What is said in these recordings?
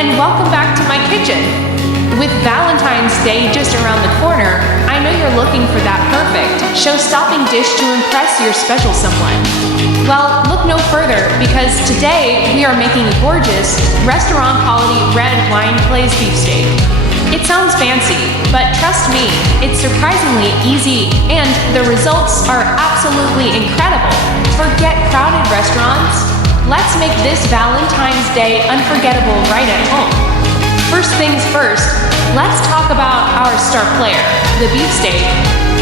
and welcome back to my kitchen. With Valentine's Day just around the corner, I know you're looking for that perfect, show-stopping dish to impress your special someone. Well, look no further, because today we are making a gorgeous, restaurant-quality red wine glazed beefsteak. It sounds fancy, but trust me, it's surprisingly easy, and the results are absolutely incredible. Forget crowded restaurants. Let's make this Valentine's Day unforgettable right at home. First things first, let's talk about our star player, the beefsteak.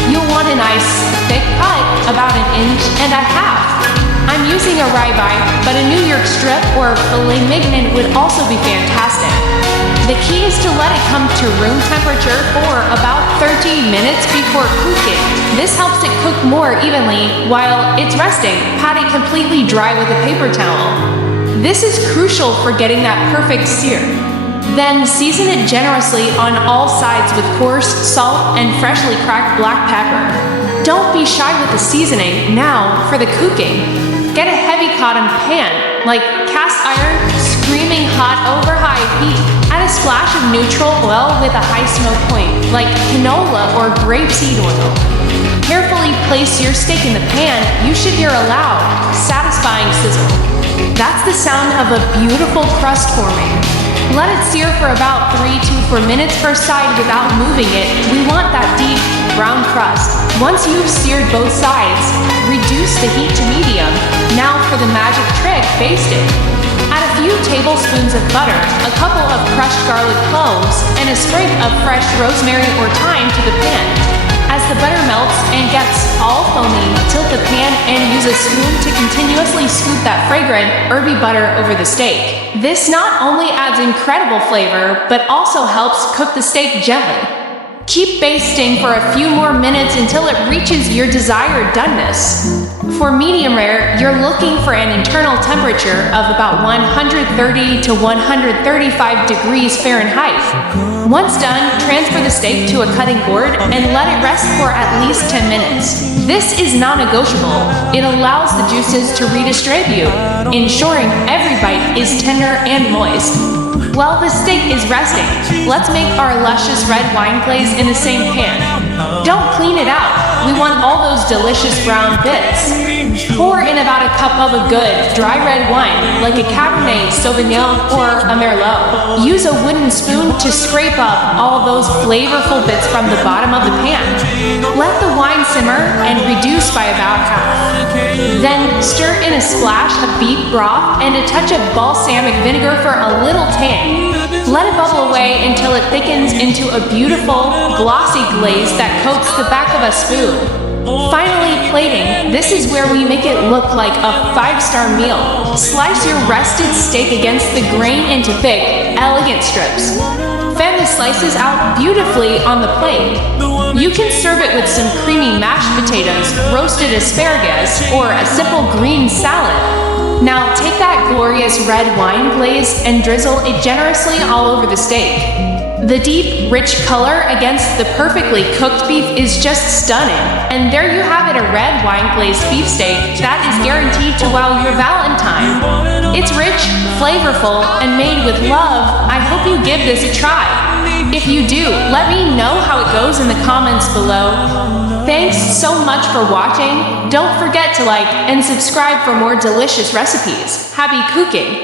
You'll want a nice, thick cut, about 1.5 inches. I'm using a ribeye, but a New York strip or filet mignon would also be fantastic. The key is to let it come to room temperature for about 30 minutes before cooking. This helps it cook more evenly while it's resting. Pat it completely dry with a paper towel. This is crucial for getting that perfect sear. Then season it generously on all sides with coarse salt and freshly cracked black pepper. Don't be shy with the seasoning. Now for the cooking. Get a heavy cotton pan, like cast iron, screaming hot over high heat. Add a splash of neutral oil with a high smoke point, like canola or grapeseed oil. Carefully place your steak in the pan. You should hear a loud, satisfying sizzle. That's the sound of a beautiful crust forming. Let it sear for about 3 to 4 minutes per side without moving it. We want that deep, brown crust. Once you've seared both sides, reduce the heat to medium. Now for the magic trick, baste it. Add a few tablespoons of butter, a couple of crushed garlic cloves, and a sprig of fresh rosemary or thyme to the pan. As the butter melts and gets all foamy, tilt the pan and use a spoon to continuously scoop that fragrant, herby butter over the steak. This not only adds incredible flavor, but also helps cook the steak gently. Keep basting for a few more minutes until it reaches your desired doneness. For medium rare, you're looking for an internal temperature of about 130 to 135 degrees Fahrenheit. Once done, transfer the steak to a cutting board and let it rest for at least 10 minutes. This is non-negotiable. It allows the juices to redistribute, ensuring every bite is tender and moist. While the steak is resting, let's make our luscious red wine glaze in the same pan. Don't clean it out. We want all those delicious brown bits. Pour in about a cup of a good, dry red wine, like a Cabernet Sauvignon or a Merlot. Use a wooden spoon to scrape up all those flavorful bits from the bottom of the pan. Let the wine simmer and reduce by about half. Then stir in a splash of beef broth and a touch of balsamic vinegar for a little tang. Let it bubble away until it thickens into a beautiful, glossy glaze that coats the back of a spoon. Finally, plating. This is where we make it look like a 5-star meal. Slice your rested steak against the grain into thick, elegant strips. Fan the slices out beautifully on the plate. You can serve it with some creamy mashed potatoes, roasted asparagus, or a simple green salad. Now take that glorious red wine glaze and drizzle it generously all over the steak. The deep, rich color against the perfectly cooked beef is just stunning. And there you have it, a red wine glazed beefsteak that is guaranteed to wow your Valentine. It's rich, flavorful, and made with love. I hope you give this a try. If you do, let me know how it goes in the comments below. Thanks so much for watching. Don't forget to like and subscribe for more delicious recipes. Happy cooking!